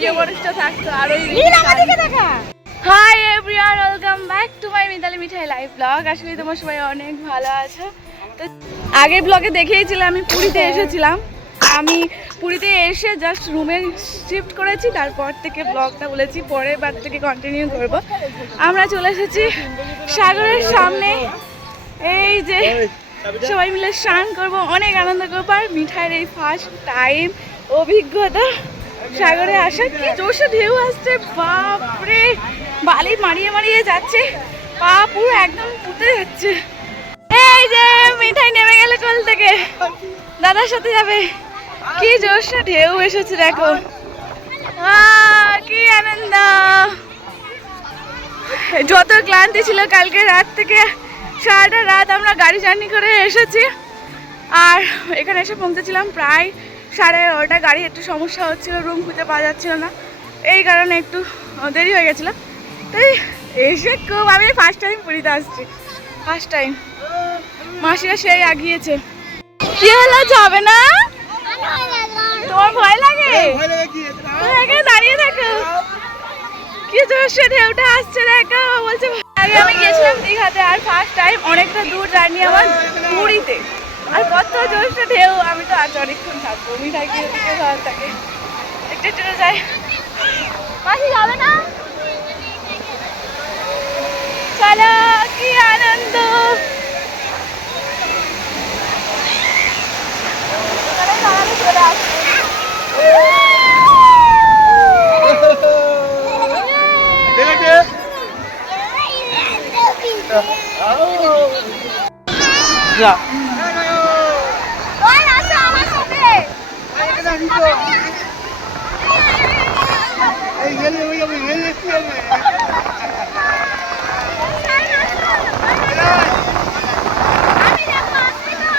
প্রিয় মানুষটা থাকতো আর ওই hi everyone welcome back to my Mitali Mithai live blog আসলে তোমার সবাই অনেক ভালো আছো। তো আগের ব্লগে দেখিয়েছিলাম আমি পুরীতে এসেছিলাম। আমি পুরীতে এসে জাস্ট রুমে শিফট করেছি তারপর থেকে ব্লগটা বলেছি পরের বার থেকে কন্টিনিউ করব। আমরা চলে এসেছি সাগরের সামনে। এই যে সবাই মিলে স্নান করব অনেক আনন্দ করব। আর মিঠাইয়ের এই ফার্স্ট টাইম অভিজ্ঞতা। সাগরে আসা কি জোশে ঢেউ আসছে, বাপরে। বালি মারিয়ে মারিয়ে যাচ্ছে, পা পুরো একদম পুঁতে যাচ্ছে। এই যে, মিঠাই নেমে গেলে কোল থেকে। দাদার সাথে যাবে। কি জোশে ঢেউ এসেছে, দেখো। কি আনন্দ। যত ক্লান্তি ছিল কালকে রাত থেকে, সারাটা রাত আমরা গাড়ি জার্নি করে এসেছি। আর এখানে এসে পৌঁছেছিলাম প্রায় সাড়ে এগারোটা গাড়ি একটু সমস্যা হচ্ছিল রুম খুঁজে পাওয়া যাচ্ছিল না। এই কারণে একটু দেরি হয়ে গেছিল। তাই এসে খুব আমি ফার্স্ট টাইম পুরীতে আসছি। ফার্স্ট টাইম মাসিরা সেই আগিয়েছে। কি হলো, যাবে না? তোমার ভয় লাগে? দাঁড়িয়ে থাকো কি জোরসে ঢেউটা আসছে, দেখো। বলছে আমি গেছিলাম দীঘাতে আর ফার্স্ট টাইম অনেকটা দূর জার্নি আমার পুরীতে। আর কত জোরসে ঢেউ, আমি তো আজ অনেকক্ষণ থাকব। মিঠাই থাকি দিকে ঘর থাকে। একটু একটু যাই। মাসি যাবে না? চলো, কি আনন্দ চলো, তাড়াতাড়ি চলে আসব। বল, আসো আমার সাথে। আমি দেখো, আসছি তো।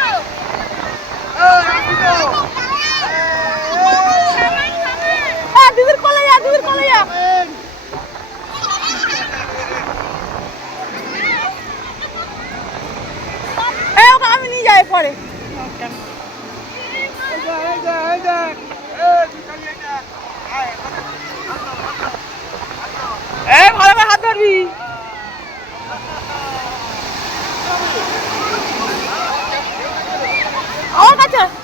এ, দিদির কোলে যা দিদির কোলে যা এ ভালো করে হাত ধরবি। আমার কাছে।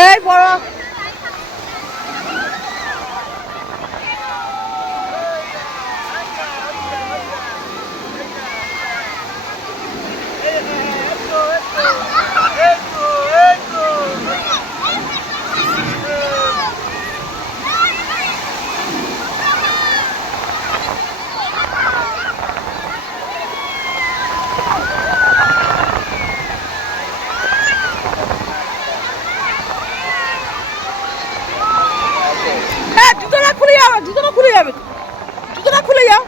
এই বড় হ্যাঁ জুতোটা খুলে যাবে জুতোটা খুলে যাবে জুতোটা খুলে যাও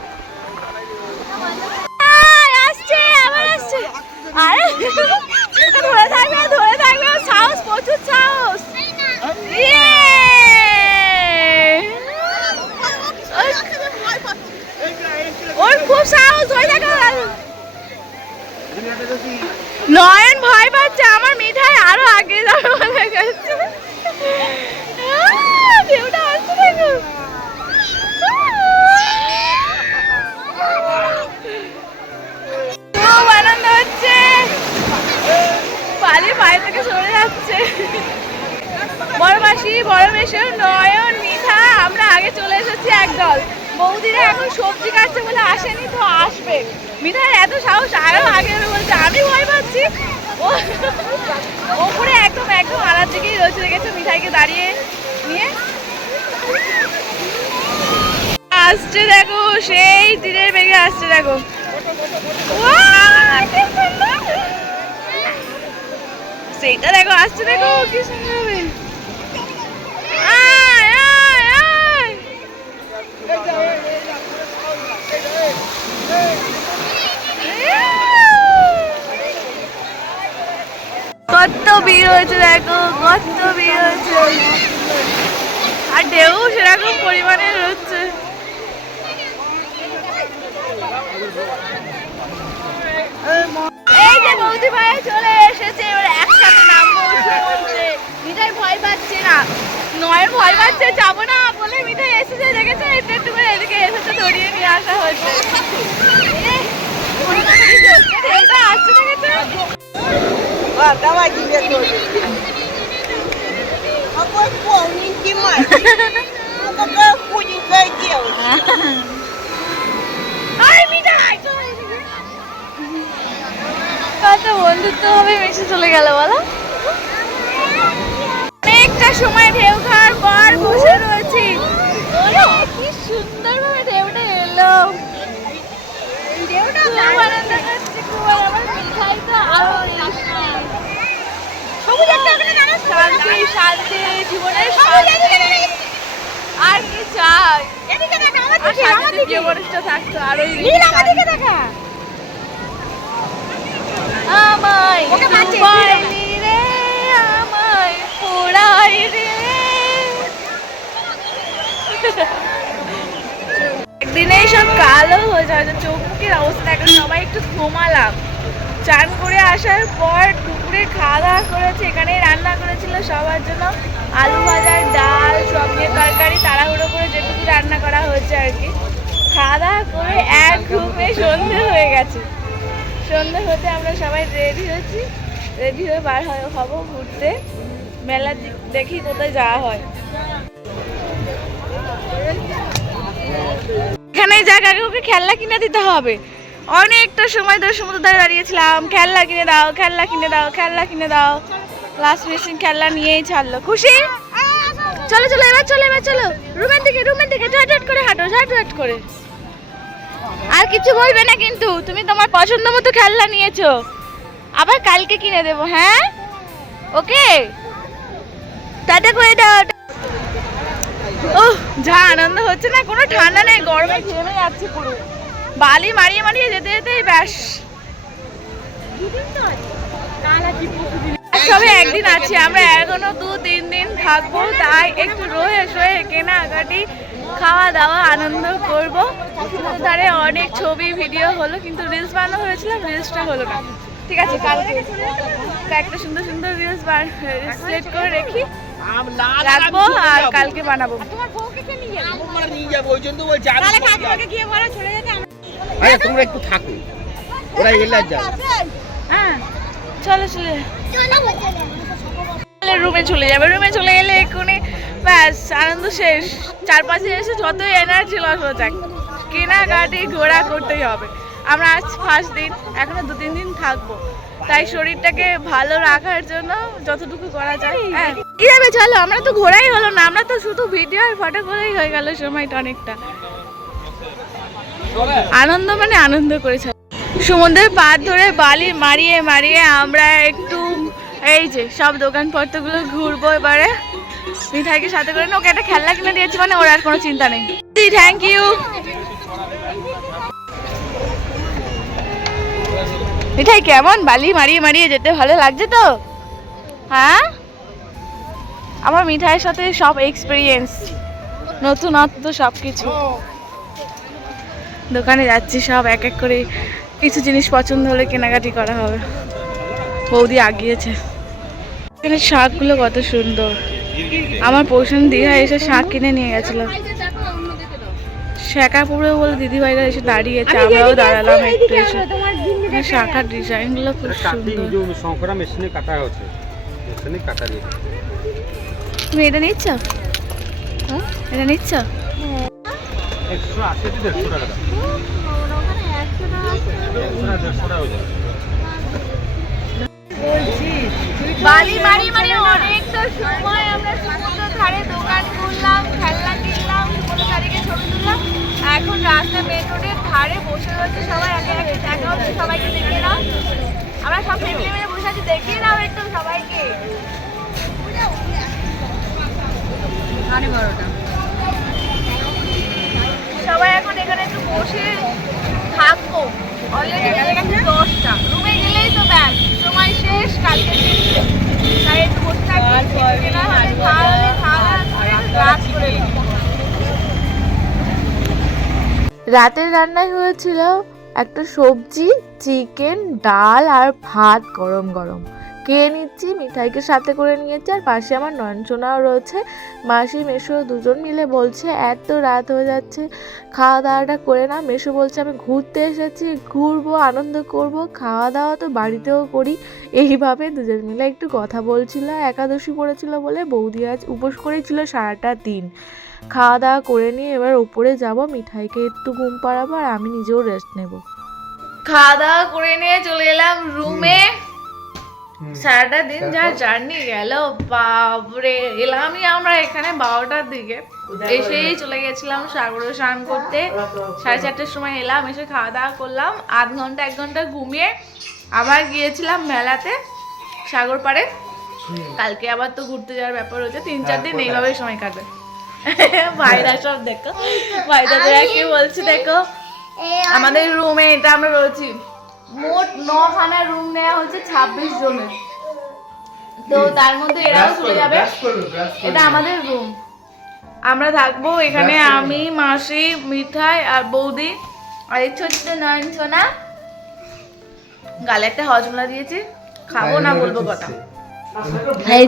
আয়, আসছে আবার আসছে আরে ওকে ধরে থাকবে ধরে থাকবে ওর সাহস প্রচুর সাহস ইয়ে! ওর খুব সাহস ধরে থাকো নয়ন ভয় পাচ্ছে আমার মিঠাই আরও আগে যাবে বলে গেছে আহ, ঢেউটা আসছে দেখো খুব আনন্দ হচ্ছে পায়ে থেকে সরে যাচ্ছে। বড় মাসি, বড় মেশো নয়ন, মিঠা, আমরা আগে চলে এসেছি একদল। বৌদিরা এখন সবজি কাটছে বলে আসেনি তো আসবে। মিঠার এত সাহস, আরও আগে বলছে, আমি ভয় পাচ্ছি। ওপরে একদম একদম আড়ার দিকেই রয়েছে দেখেছ, মিঠাইকে দাঁড়িয়ে নিয়ে। আসছে দেখো, সেই তীরের বেগে আসছে দেখো। সুন্দর! সেইটা দেখো, আসছে, দেখো, কি সুন্দর। কত ভিড় হয়েছে, দেখো, কত ভিড় হয়েছে আর ঢেউ সেরকম পরিমাণে হচ্ছে এই যে বৌদি ভাই চলে এসেছে এবার একসাথে নামবো শুনছে মিঠাই ভয় পাচ্ছে না নয় ভয় পাচ্ছে যাবো না বলে মিঠাই এসেছে দেখেছে একটু একটু করে এদিকে এসেছে ধরিয়ে নিয়ে আসা হচ্ছে এ, উল্টোদিকে চলছে, ঢেউটা আসছে দেখেছে А, давай тебе тоже. Какой полненький мальчик. Ну, какая худенькая девочка. কত বন্ধুত্ব হবে মিশে চলে গেল বলো। অনেকটা সময় ঢেউ খাওয়ার পর বসে রয়েছি ওরে, কি সুন্দর ভাবে ঢেউটা এলো ঢেউটা খুব আনন্দ করছি খুব আর আমার মিঠাই তো আরও বেশি। শান্তি শান্তি জীবনের শান্তি আর কি চাই আর সাথে যদি প্রিয় মানুষটা থাকতো আরও ডুবাইলি রে একদিনেই সব কালো হয়ে যায় চোখ মুখের অবস্থা। এখন সবাই একটু ঘুমালাম। চান করে আসার পর দুপুরে খাওয়া দাওয়া করেছে, এখানেই রান্না করেছিল সবার জন্য। আলু ভাজার ডাল সবজির তরকারি, তাড়াহুড়ো করে যেটুকু রান্না করা হয়েছে আর কি। খাওয়া দাওয়া করে এক ঘুমে সন্ধে হয়ে গেছে। সন্ধে হতে আমরা সবাই রেডি হয়েছি। রেডি হয়ে বার হব ঘুরতে। মেলা দি- দেখি কোথায় যাওয়া হয়। এখানে আগে ওকে খেলনা কিনে দিতে হবে। অনেকটা সময় ধরে সমুদ্র ধারে দাঁড়িয়েছিলাম। খেলনা কিনে দাও, খেলনা কিনে দাও, খেলনা কিনে দাও। লাস্ট মেশিন খেলনা নিয়েই ছাড়লো। খুশি? চলো চলো, এবার চলো এবার চলো। রুমের দিকে রুমের দিকে। ঝাট করে হাঁটো ঝাট করে। আর কিছু বলবে না কিন্তু তুমি তোমার পছন্দ মতো খেলনা নিয়েছো। আবার কালকে কিনে দেবো হ্যাঁ? ওকে? টাটা করে দাও ওহ যা আনন্দ হচ্ছে না কোনো ঠান্ডা নেই গরমে ঘেমে যাচ্ছে পুরো। বালি মারিয়ে মারিয়ে যেতে যেতেই ব্যাস। সবে একদিন আছি আমরা এখনও দু তিন দিন থাকব তাই একটু রয়ে শয়ে কেনাকাটি খাওয়া দাওয়া আনন্দ করব। ধারে অনেক ছবি ভিডিও হলো কিন্তু রিলস বানানো হয়েছিল রিলসটা হলো না। ঠিক আছে কালকে একটা সুন্দর সুন্দর রিলস সিলেক্ট করে রেখি। রাখব আর কালকে বানাবো। আরে তোমরা একটু থাকো। ওরা এলে যাবে হ্যাঁ চলো চলে রুমে চলে যাবে। রুমে চলে গেলে এক্ষুনি ব্যাস, আনন্দ শেষ। চারপাশে এসে যতই এনার্জি লস হয়ে যাক, কেনাকাটি ঘোরা করতেই হবে। আমরা আজ ফার্স্ট দিন, এখনও দু তিন দিন থাকব। তাই শরীরটাকে ভালো রাখার জন্য যতটুকু করা যায় হ্যাঁ। কি যাবে চলো, আমরা তো ঘোরাই হলো না, আমরা তো শুধু ভিডিও আর ফটো করেই হয়ে গেল সময়টা অনেকটা। আনন্দ মানে আনন্দ করেছে। সমুদ্রের পাড় ধরে বালি মারিয়ে মারিয়ে আমরা একটু এই যে, সব দোকানপত্রগুলো ঘুরবো এবারে। মিঠাইকে সাথে করে ওকে একটা খেলনা কিনে দিয়েছি মানে ওর আর কোনো চিন্তা নেই। থ্যাংক ইউ মিঠাই, কেমন? বালি মারিয়ে মারিয়ে যেতে ভালো লাগছে তো? হ্যাঁ? আমার মিঠাইয়ের সাথে সব এক্সপিরিয়েন্স নতুনত্ব সব কিছু দোকানে যাচ্ছি, সব এক এক করে কিছু জিনিস পছন্দ হলে কেনাকাটি করা হবে। বৌদি আগিয়েছে। এখানে শাকগুলো কত সুন্দর। আমার পৌষণ দীঘা এসে শাক কিনে নিয়ে গেছিল। শাঁকা পুরো বলে দিদিভাইরা এসে দাঁড়িয়েছে আমরাও দাঁড়ালাম একটু এসে। এখানে শাখার ডিজাইনগুলো খুব সুন্দর। শঙ্করা মেশিনে কাটা হচ্ছে। মেশিনে কাটা দিয়ে তুমি এটা নিচ্ছ? এটা নিচ্ছ? একশো আশি দেড়শো টাকা। একশো টাকা দেড়শো টাকা হয়ে যাবে। বালি বাড়ি মানে অনেকটা সময় আমরা সমুদ্র ধারে দোকান করলাম খেলনা কিনলাম ষোলো তারিখে ছবি তুললাম। এখন রাস্তা মেন রোডের ধারে বসে রয়েছে সবাই একে একে দেখা হচ্ছে সবাইকে দেখে নাও। আমরা সব ফ্যামিলি মিলে বসে আছি দেখে নাও একটু সবাইকে। সবাই এখন এখানে একটু বসে থাকব। অলরেডি দশটা। রুমে গেলেই তো ব্যাস সময় শেষ কালকে রাতের রান্নায় হয়েছিল একটা সবজি চিকেন ডাল আর ভাত গরম গরম। খেয়ে নিচ্ছি, মিঠাইকে সাথে করে নিয়েছি, আর পাশে আমার নয়নচোনাও রয়েছে। মাসি মেশো দুজন মিলে বলছে, এত রাত হয়ে যাচ্ছে খাওয়া দাওয়াটা করে না মেশো বলছে, আমি ঘুরতে এসেছি, ঘুরবো, আনন্দ করব খাওয়া দাওয়া তো বাড়িতেও করি। এইভাবে দুজন মিলে একটু কথা বলছিল, একাদশী পড়েছিল বলে বৌদি আজ উপোস করেছিল সারাটা দিন। খাওয়া দাওয়া করে নিয়ে এবার উপরে যাব, মিঠাইকে একটু ঘুম পাড়াবো, আর আমি নিজেও রেস্ট নেব। খাওয়া দাওয়া করে নিয়ে চলে এলাম সারাটা দিন যা জার্নি গেল বাপরে এলামই আমরা এখানে বারোটার দিকে। এসেই চলে গেছিলাম সাগর স্নান করতে। সাড়ে চারটের সময় এলাম এসে খাওয়া দাওয়া করলাম। আধ ঘণ্টা এক ঘণ্টা ঘুমিয়ে আবার গিয়েছিলাম মেলাতে সাগর পাড়ে। কালকে আবার তো ঘুরতে যাওয়ার ব্যাপার হচ্ছে তিন চার দিন এইভাবেই সময় কাটবে ভাইরা সব দেখো। ভাইরা তোরা কি বলছে দেখো? আমাদের রুমে এটা আমরা রয়েছি। মোট নখানা রুম নেওয়া হচ্ছে ছাব্বিশ জনের। তো তার মধ্যে এরাও চলে যাবে। এটা আমাদের রুম আমরা থাকব এখানে আমি মাসি মিঠাই আর বৌদি। আর এই ছোট্ট নয়নছনা। গালে একটা হজমলা দিয়েছি। খাব না বলব কথা। এই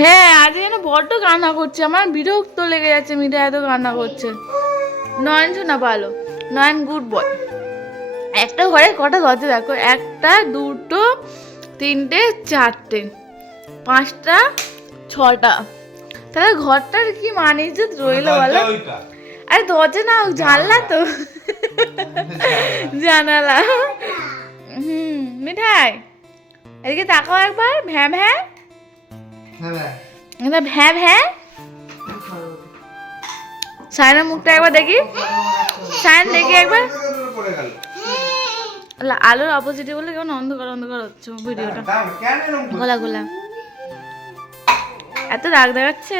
হ্যাঁ আজ যেন বড্ড কান্না করছে। আমার বিরক্ত লেগে যাচ্ছে মিঠা এত কান্না করছে। নয়ন শোনা ভালো নয়ন গুড বয় একটা ঘরে কটা দরজা দেখো? একটা দুটো তিনটে চারটে। পাঁচটা ছটা। তাহলে ঘরটার কি মানে ইজ্জত রইল বলো? আরে দরজা না জানলা তো। জানালা। হুম মিঠাই এদিকে তাকাও একবার ভ্যা ভ্যা। এটা ভ্যা। ভ্যা সায়নের মুখটা একবার দেখি। সায়ন দেখি একবার। আলোর অপোজিটে বলে কেমন? অন্ধকার অন্ধকার হচ্ছে ভিডিওটা গোলা গোলা এত রাগ দেখাচ্ছে।